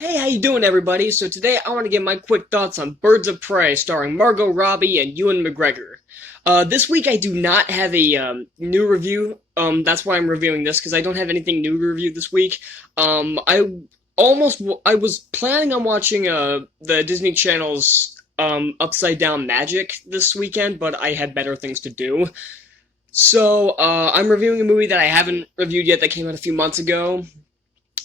Hey, how you doing, everybody? So today I want to give my quick thoughts on Birds of Prey, starring Margot Robbie and Ewan Mcgregor. This week I do not have a new review. That's why I'm reviewing this because I don't have anything new to review this week. I was planning on watching the Disney Channel's Upside Down Magic this weekend, but I had better things to do. So I'm reviewing a movie that I haven't reviewed yet that came out a few months ago.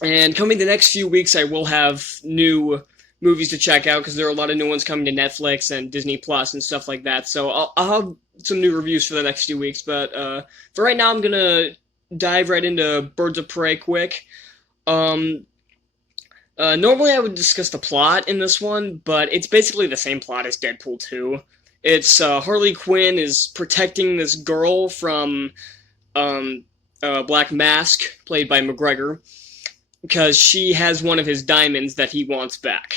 And coming the next few weeks, I will have new movies to check out because there are a lot of new ones coming to Netflix and Disney Plus and stuff like that. So I'll have some new reviews for the next few weeks. But for right now, I'm gonna dive right into Birds of Prey quick. Um, Normally, I would discuss the plot in this one, but it's basically the same plot as Deadpool 2. It's Harley Quinn is protecting this girl from um, Black Mask, played by McGregor, because she has one of his diamonds that he wants back.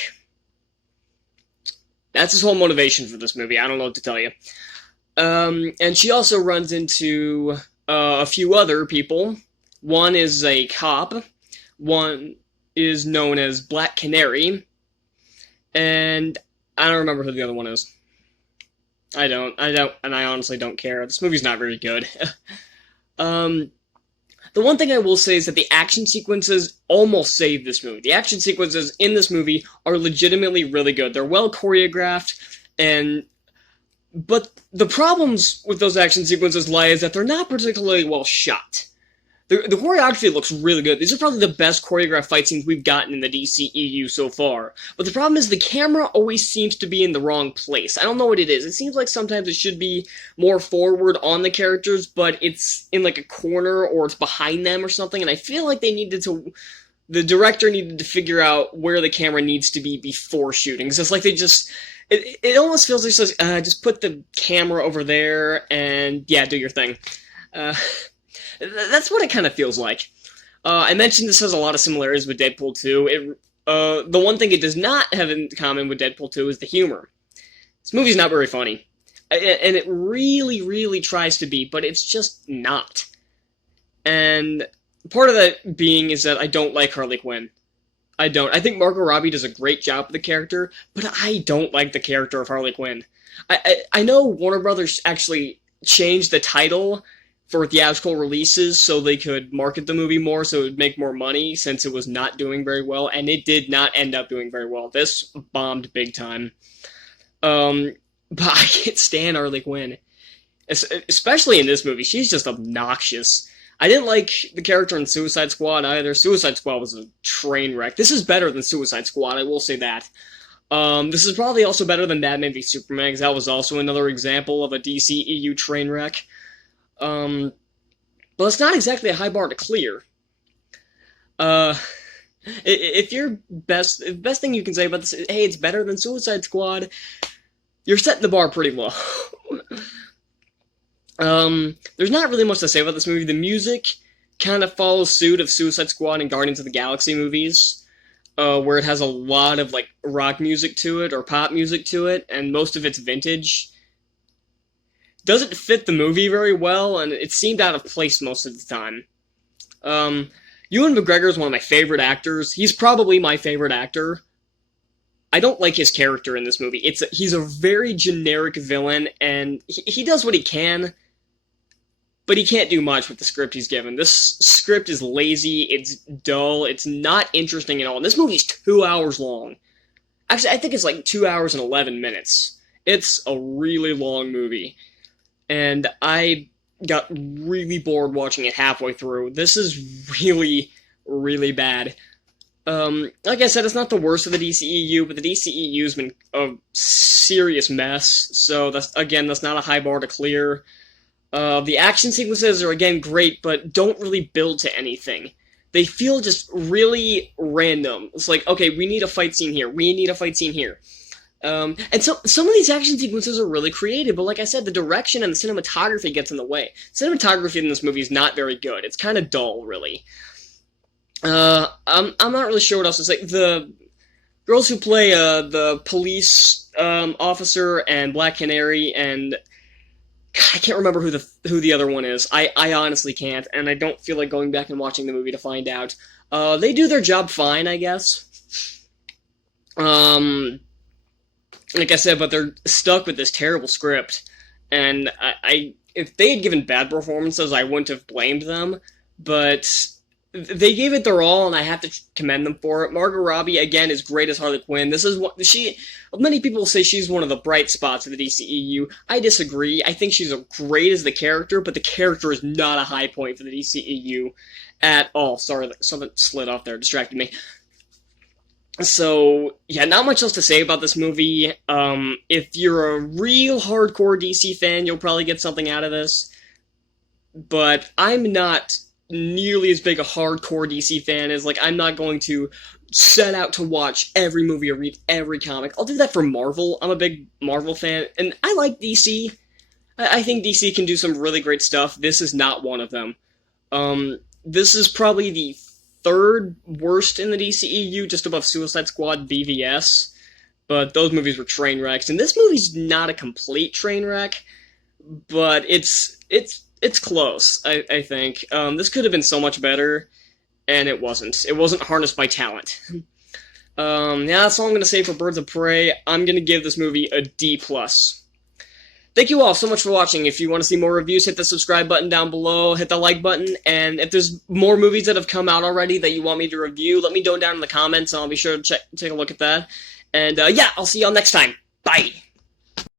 That's his whole motivation for this movie. I don't know what to tell you. And she also runs into a few other people. One is a cop. One is known as Black Canary. And I don't remember who the other one is. And I honestly don't care. This movie's not very good. um, The one thing I will say is that the action sequences almost save this movie. The action sequences in this movie are legitimately really good. They're well choreographed, but the problems with those action sequences lie is that they're not particularly well shot. The choreography looks really good. These are probably the best choreographed fight scenes we've gotten in the DCEU so far. But the problem is the camera always seems to be in the wrong place. I don't know what it is. It seems like sometimes it should be more forward on the characters, but it's in like a corner or it's behind them or something. And I feel like the director needed to figure out where the camera needs to be before shooting. It's just like it almost feels like just put the camera over there and yeah, do your thing. Uh, That's what it kind of feels like. I mentioned this has a lot of similarities with Deadpool 2. The one thing it does not have in common with Deadpool 2 is the humor. This movie's not very funny. And it really, really tries to be, but it's just not. And part of that being is that I don't like Harley Quinn. I don't. I think Margot Robbie does a great job with the character, but I don't like the character of Harley Quinn. I know Warner Brothers actually changed the title for theatrical releases so they could market the movie more so it would make more money since it was not doing very well, and it did not end up doing very well. This bombed big time. But I can't stand Harley Quinn. Especially in this movie. She's just obnoxious. I didn't like the character in Suicide Squad either. Suicide Squad was a train wreck. This is better than Suicide Squad, I will say that. This is probably also better than Batman v Superman, because that was also another example of a DCEU train wreck. But it's not exactly a high bar to clear. If your best thing you can say about this is, hey, it's better than Suicide Squad, you're setting the bar pretty low. There's not really much to say about this movie. The music kind of follows suit of Suicide Squad and Guardians of the Galaxy movies, where it has a lot of, like, rock music to it, or pop music to it, and most of it's vintage. Doesn't fit the movie very well, and it seemed out of place most of the time. Ewan McGregor is one of my favorite actors. He's probably my favorite actor. I don't like his character in this movie. He's a very generic villain, and he does what he can, but he can't do much with the script he's given. This script is lazy, it's dull, it's not interesting at all. And this movie's 2 hours long. Actually, I think it's like 2 hours and 11 minutes. It's a really long movie. And I got really bored watching it halfway through. This is really, really bad. Like I said, it's not the worst of the DCEU, but the DCEU's been a serious mess, so that's not a high bar to clear. The action sequences are, again, great, but don't really build to anything. They feel just really random. It's like, okay, we need a fight scene here, we need a fight scene here. And so some of these action sequences are really creative, but like I said, the direction and the cinematography gets in the way. Cinematography in this movie is not very good. It's kind of dull, really. I'm not really sure what else to say. The girls who play the police officer and Black Canary, and God, I can't remember who the other one is. I honestly can't, and I don't feel like going back and watching the movie to find out. They do their job fine, I guess. Um, like I said, but they're stuck with this terrible script, and I if they had given bad performances, I wouldn't have blamed them, but they gave it their all, and I have to commend them for it. Margot Robbie again is great as Harley Quinn. This is what she. Many people say she's one of the bright spots of the DCEU. I disagree. I think she's great as the character, but the character is not a high point for the DCEU at all. Sorry, something slid off there, distracted me. So, yeah, not much else to say about this movie. If you're a real hardcore DC fan, you'll probably get something out of this. But I'm not nearly as big a hardcore DC fan as, like, I'm not going to set out to watch every movie or read every comic. I'll do that for Marvel. I'm a big Marvel fan, and I like DC. I think DC can do some really great stuff. This is not one of them. This is probably the third worst in the DCEU, just above Suicide Squad, BVS. But those movies were train wrecks, and this movie's not a complete train wreck, but it's close. I think this could have been so much better, and it wasn't. It wasn't harnessed by talent. Yeah, that's all I'm gonna say for Birds of Prey. I'm gonna give this movie a D+. Thank you all so much for watching. If you want to see more reviews, hit the subscribe button down below, hit the like button, and if there's more movies that have come out already that you want me to review, let me know down in the comments, and I'll be sure to take a look at that. And yeah, I'll see y'all next time. Bye!